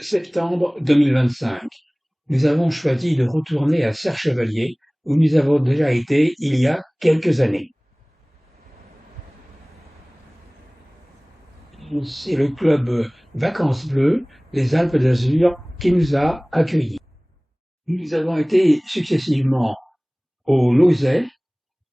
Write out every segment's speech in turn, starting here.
Septembre 2025. Nous avons choisi de retourner à Serre-Chevalier, où nous avons déjà été il y a quelques années. C'est le club Vacances Bleues, les Alpes d'Azur, qui nous a accueillis. Nous avons été successivement au Lauzet,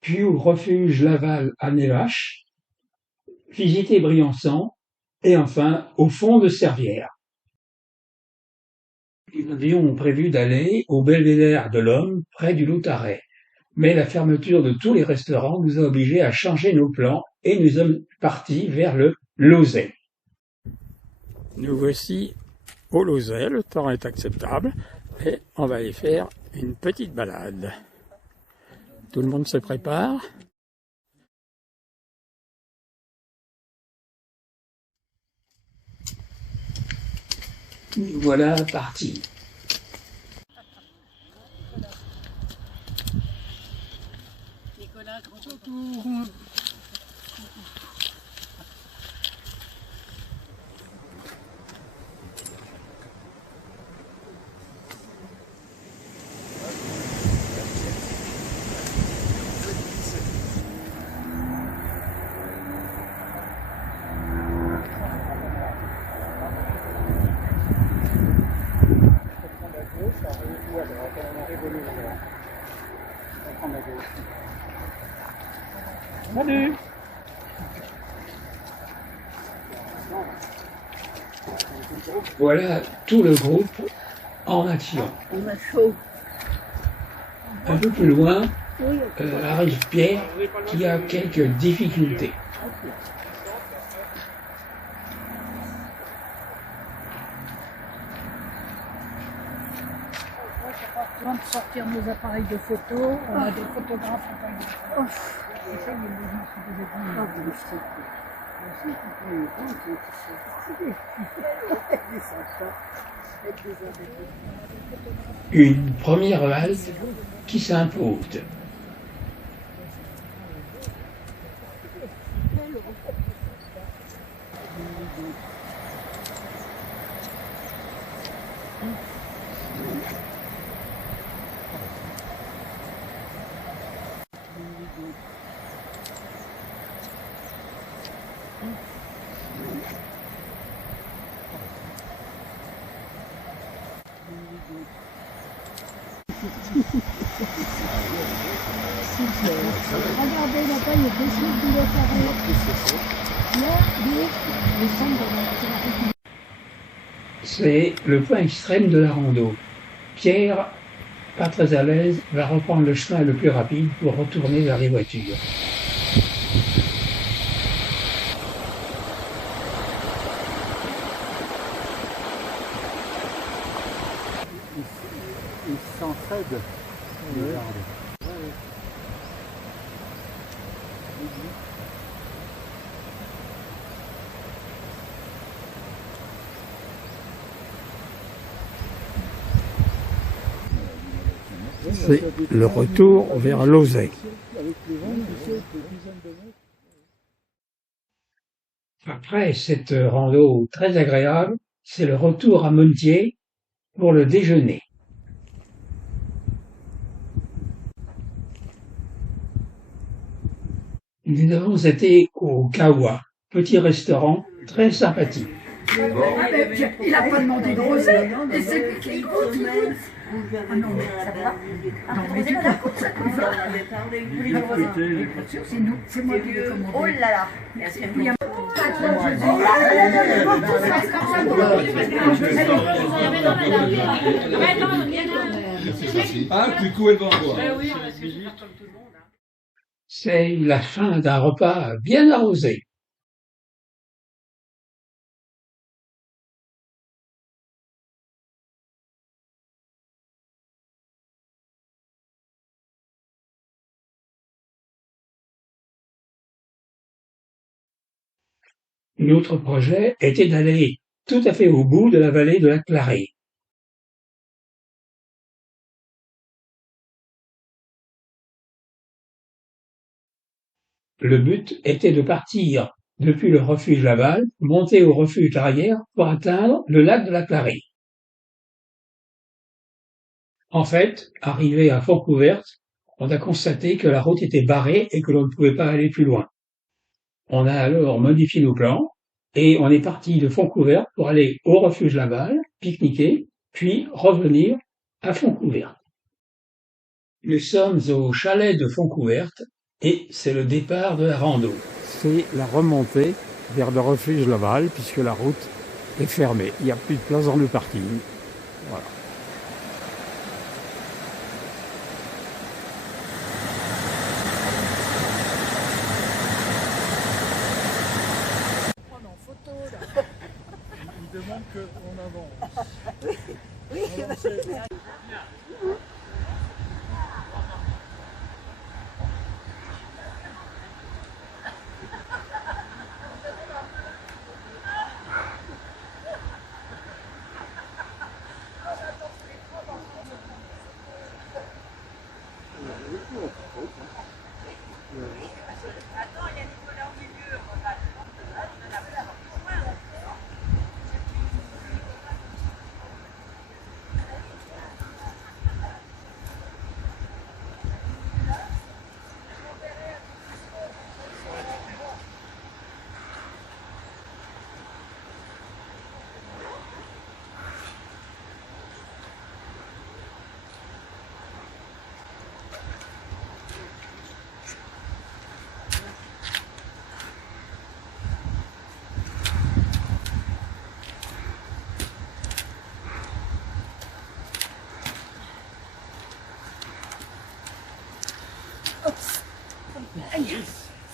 puis au refuge Laval à Névache, visité Briançon, et enfin au fond de Servières. Nous avions prévu d'aller au Belvédère de l'Homme, près du Lautaret. Mais la fermeture de tous les restaurants nous a obligés à changer nos plans et nous sommes partis vers le Lauzet. Nous voici au Lauzet, le temps est acceptable et on va aller faire une petite balade. Tout le monde se prépare. Nous voilà partis. Nicolas, grand autour. Salut. Voilà tout le groupe en action. On a chaud. Un peu plus loin arrive Pierre qui a quelques difficultés. On va sortir nos appareils de photo, on a des photographes en train de faire. C'est ça, Une première halte qui s'impose. Regardez là-bas, il y a des choses qui doivent faire. C'est le point extrême de la rando. Pierre, pas très à l'aise, va reprendre le chemin le plus rapide pour retourner vers les voitures. Ils s'entraident, les arbres. C'est le retour vers Lauzet. Après cette rando très agréable, c'est le retour à Montier pour le déjeuner. Nous avons été au Kawa, petit restaurant très sympathique. Il n'a pas demandé de rosé, et c'est lui qui goûte. Ah non, mais ça va. Non, mais du coup, ça va. C'est nous, c'est moi qui l'ai commandé. Oh là là. Ah, du coup, elle va en boire. C'est la fin d'un repas bien arrosé. Notre projet était d'aller tout à fait au bout de la vallée de la Clarée. Le but était de partir depuis le refuge Laval, monter au refuge Larrière pour atteindre le lac de la Clarée. En fait, arrivé à Fontcouverte, on a constaté que la route était barrée et que l'on ne pouvait pas aller plus loin. On a alors modifié nos plans et on est parti de Fontcouverte pour aller au refuge Laval, pique-niquer, puis revenir à Fontcouverte. Nous sommes au chalet de Fontcouverte et c'est le départ de la rando. C'est la remontée vers le refuge Laval puisque la route est fermée. Il n'y a plus de place dans le parking. Voilà. Il demande qu'on avance.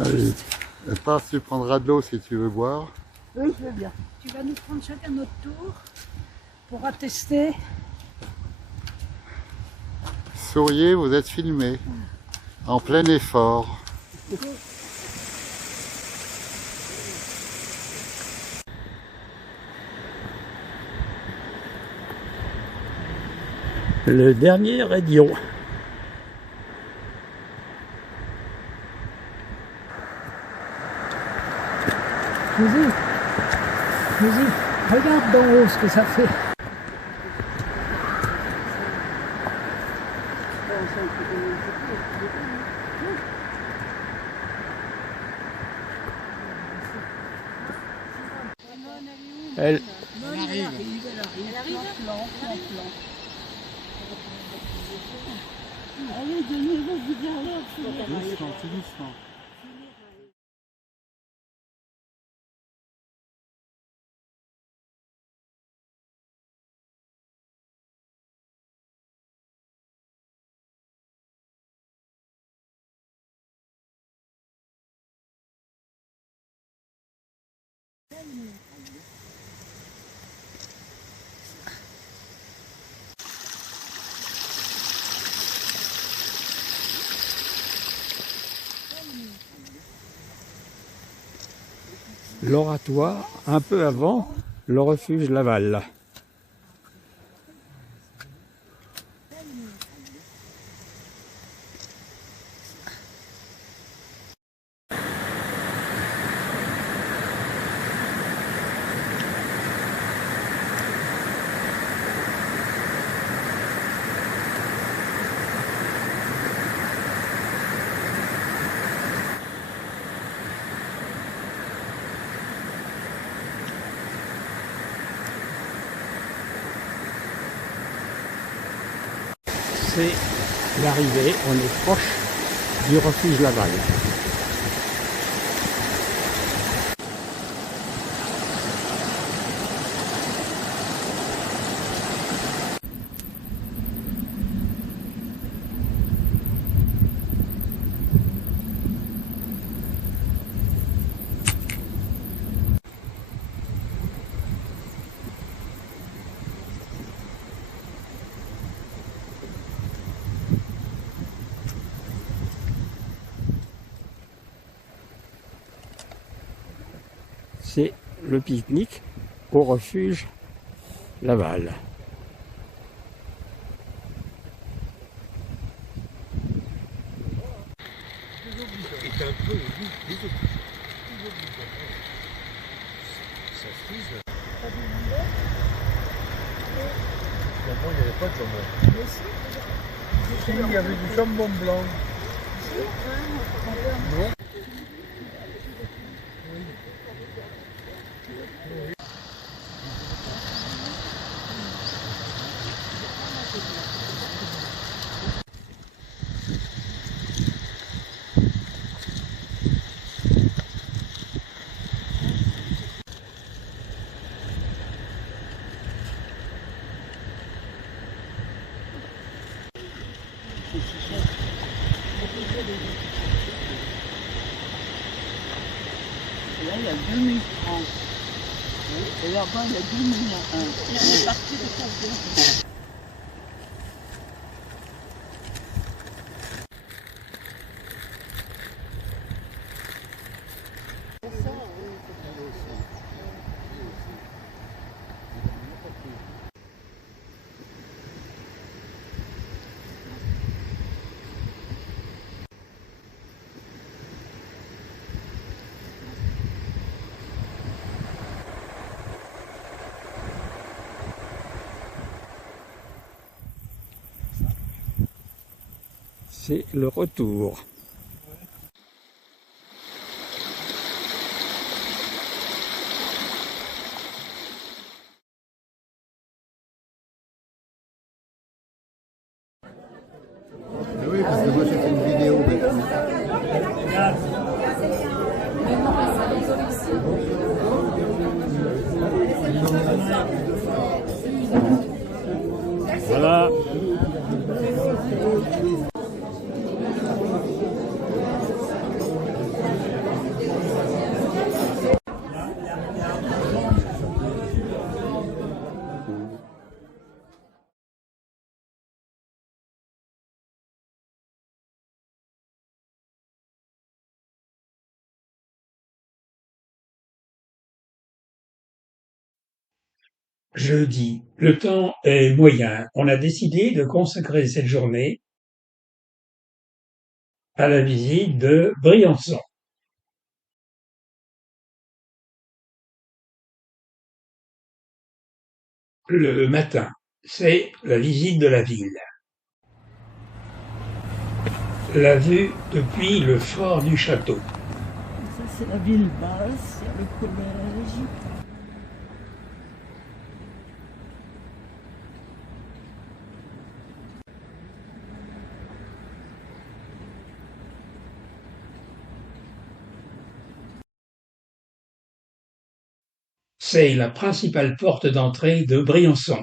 Allez, passe, tu prendras de l'eau si tu veux boire. Oui, je veux bien. Tu vas nous prendre chacun notre tour pour attester. Souriez, vous êtes filmé. En plein effort. Le dernier rayon. Vas-y, regarde d'en haut ce que ça fait. Elle arrive. Allez, donnez-vous du dialogue. Doucement, tout doucement. l'oratoire un peu avant le refuge Laval. C'est l'arrivée, on est proche du refuge Laval. C'est le pique-nique au refuge Laval. Moi, il n'y avait pas de jambon. Si, il y avait du jambon blanc. Non. Là, il y a 2000 francs. Et là-bas, il y a 2001. C'est parti de ça. C'est le retour. Oui, parce que moi j'ai fait une vidéo maintenant. Voilà. Jeudi, le temps est moyen. On a décidé de consacrer cette journée à la visite de Briançon. Le matin, c'est la visite de la ville. La vue depuis le fort du château. Ça, c'est la ville basse, il y a le collège. C'est la principale porte d'entrée de Briançon.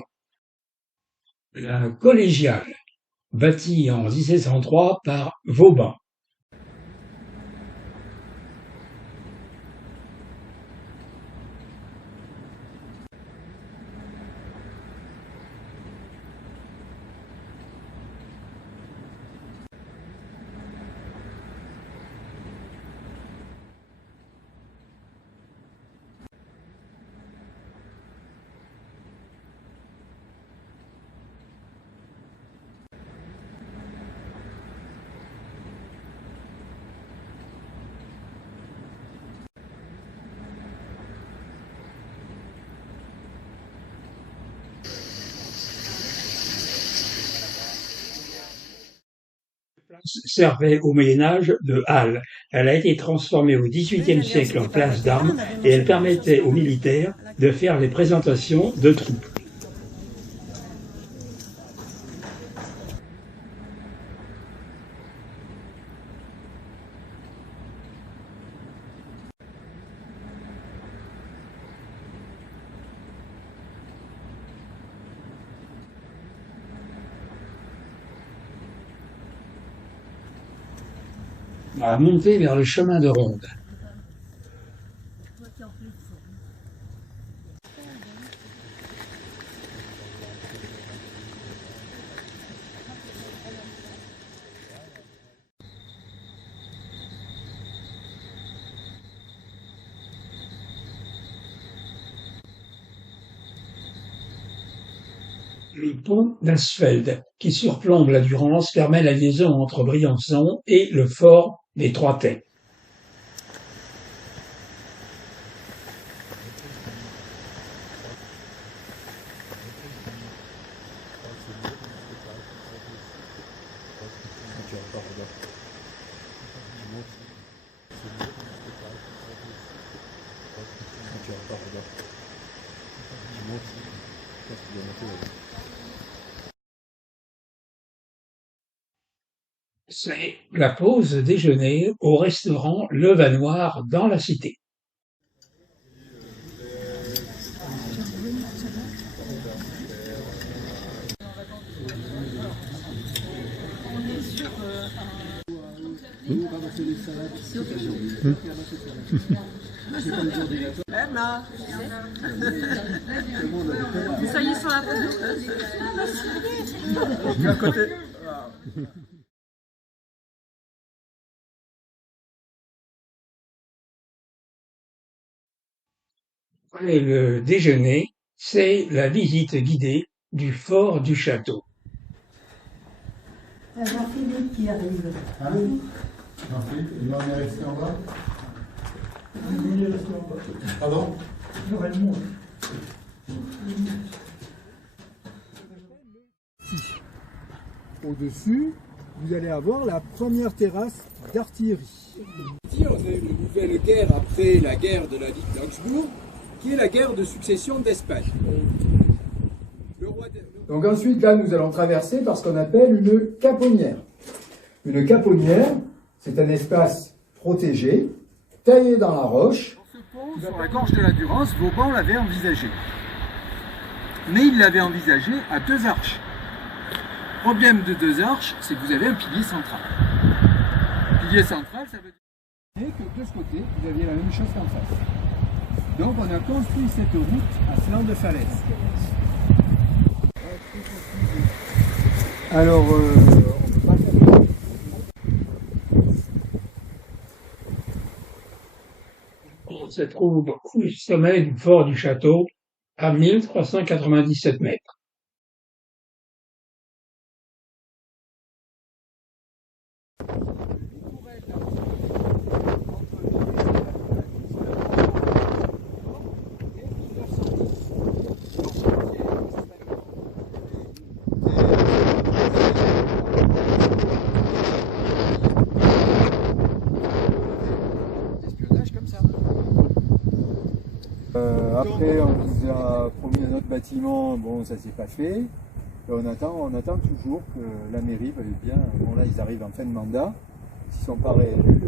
La collégiale, bâtie en 1703 par Vauban. Servait au Moyen-Âge de halle. Elle a été transformée au XVIIIe siècle en place d'armes et elle permettait aux militaires de faire les présentations de troupes. À monter vers le chemin de ronde. Le pont d'Asfeld, qui surplombe la Durance, permet la liaison entre Briançon et le fort des Trois-Têtes. C'est la pause déjeuner au restaurant Levallois dans la cité. Ça y est, sur la Et le déjeuner, c'est la visite guidée du fort du château. C'est Jean-Philippe qui arrive. Ah oui. Jean-Philippe, il en est resté en bas. Il est resté en bas. Pardon? Au-dessus, vous allez avoir la première terrasse d'artillerie. Ici, on a une nouvelle guerre après la guerre de la Ligue d'Augsbourg, qui est la guerre de succession d'Espagne. Donc ensuite, là, nous allons traverser par ce qu'on appelle une caponnière. Une caponnière, c'est un espace protégé, taillé dans la roche. Ce pont sur la gorge de la Durance, Vauban l'avait envisagé. Mais il l'avait envisagé à 2 arches. Problème de 2 arches, c'est que vous avez un pilier central. Pilier central, ça veut dire que de ce côté, vous aviez la même chose qu'en face. Donc on a construit cette route à flanc de falaise. Alors, On se trouve au sommet du fort du château, à 1397 mètres. après, on nous a promis un autre bâtiment, bon, ça s'est pas fait. Et on attend toujours que la mairie veuille bien. Bon, là, ils arrivent en fin de mandat. S'ils sont pas réélus.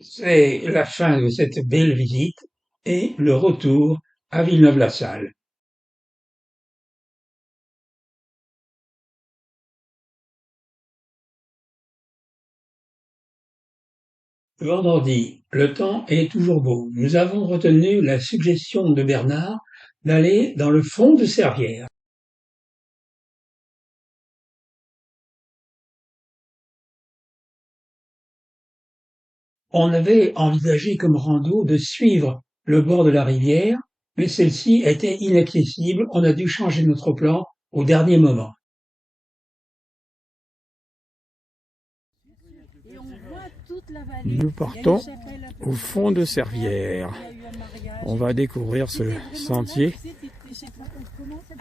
C'est la fin de cette belle visite et le retour à Villeneuve-la-Salle. Vendredi, le temps est toujours beau. Nous avons retenu la suggestion de Bernard d'aller dans le fond de Servières. On avait envisagé comme rando de suivre le bord de la rivière, mais celle-ci était inaccessible. On a dû changer notre plan au dernier moment. Et on voit toute la vallée. Nous partons au fond de Servières. On va découvrir ce sentier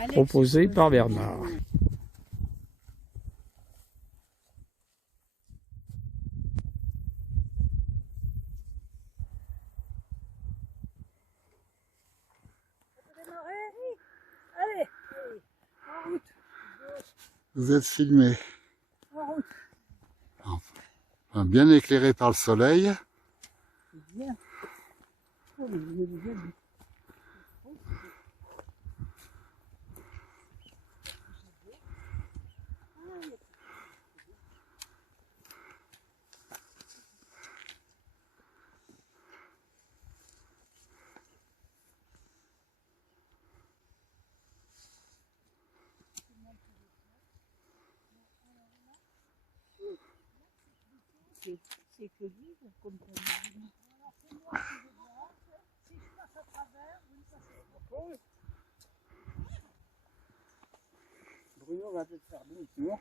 proposé par Bernard. Allez, en route. Vous êtes filmé. Enfin, bien éclairé par le soleil. C'est bien. Oh, mais vous avez bien. C'est que lui, comme ça. Bruno va peut-être faire demi-tour.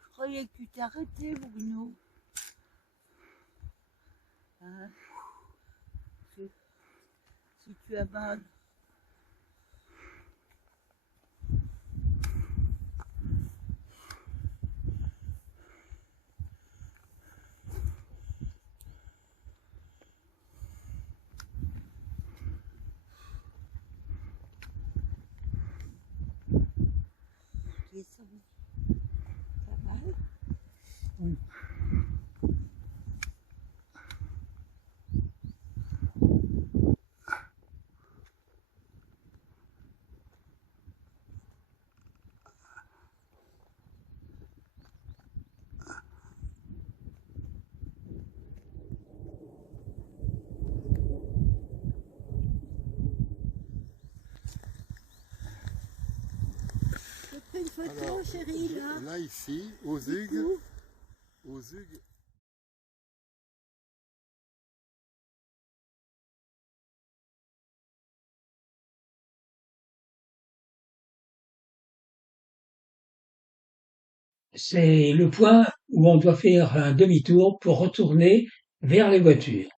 Je croyais que tu t'es arrêté, Bruno. Hein? Si tu abandonnes. Alors, là, ici, aux Hugues, C'est le point où on doit faire un demi-tour pour retourner vers les voitures.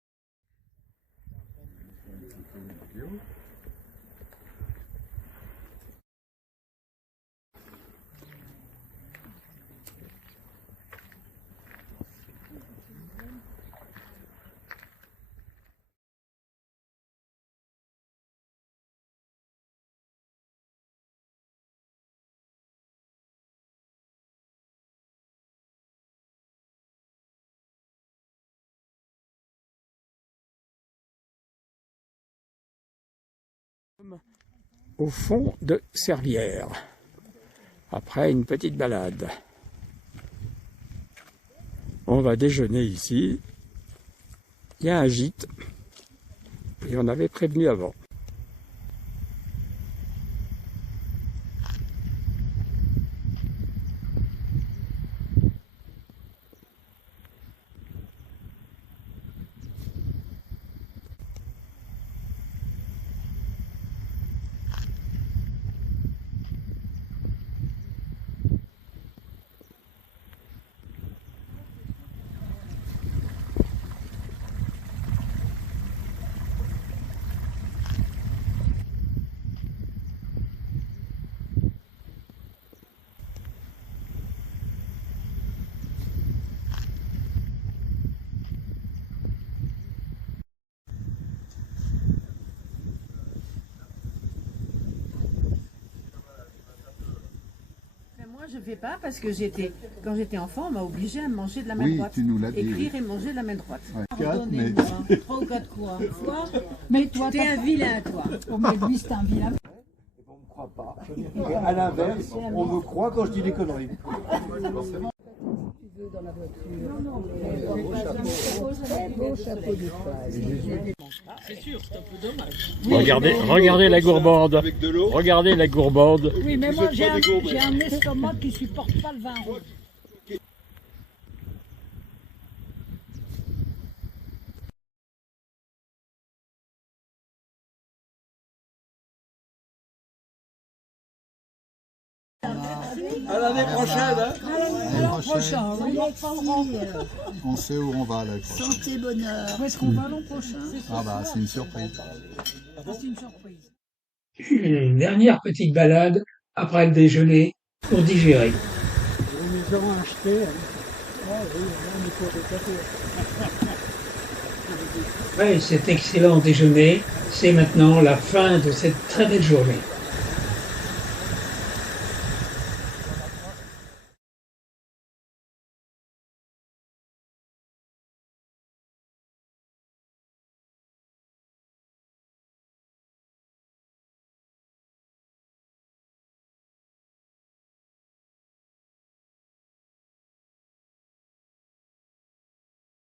Au fond de Servières, après une petite balade. On va déjeuner ici. Il y a un gîte et on avait prévenu avant. Je ne fais pas parce que quand j'étais enfant, on m'a obligé à manger de la main oui, droite. tu nous l'as dit. Écrire et manger de la main droite. Ouais, 4, mais... 3 ou 4 quoi. Mais toi, T'es un vilain, toi. Oh, mais lui, c'est un vilain. On ne me croit pas. À l'inverse, on me croit quand je dis des conneries. Regardez la gourbande. Regardez la gourbande. Oui, mais moi, j'ai un estomac qui supporte pas le vin rouge. À l'année prochaine, hein. L'année prochaine, on sait où on va là. Santé, bonheur. Où est-ce qu'on va l'an prochain? Ah bah c'est une surprise. C'est une surprise. Une dernière petite balade après le déjeuner pour digérer. Nous avons acheté. Ouais, cet excellent déjeuner, c'est maintenant la fin de cette très belle journée.